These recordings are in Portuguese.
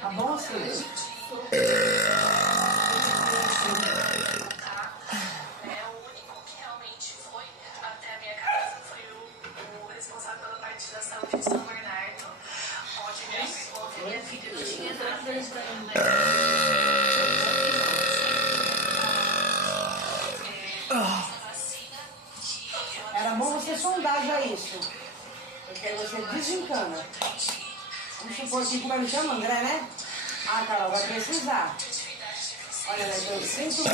Tá bom, assim? O único que realmente foi até a minha casa foi o responsável pela parte da saúde de São Bernardo, onde minha filha não tinha nada. Era bom você sondar já isso. Porque aí você desencana. Vamos supor que, como é que chama, André, né? Ah, Carol, vai precisar. Olha, né, eu sinto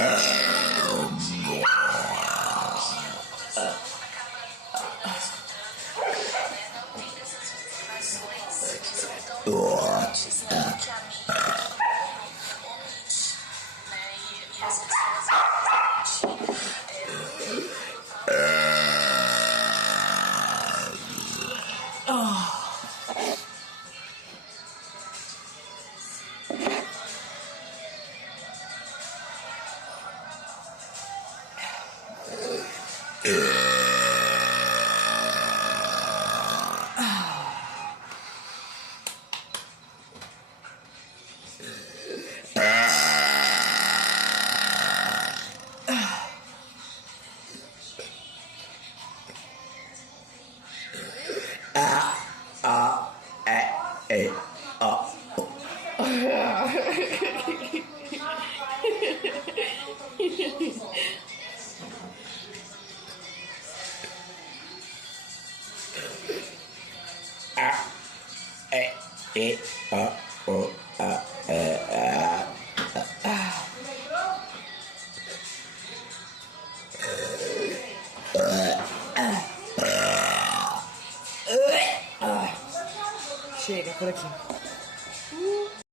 É, ó.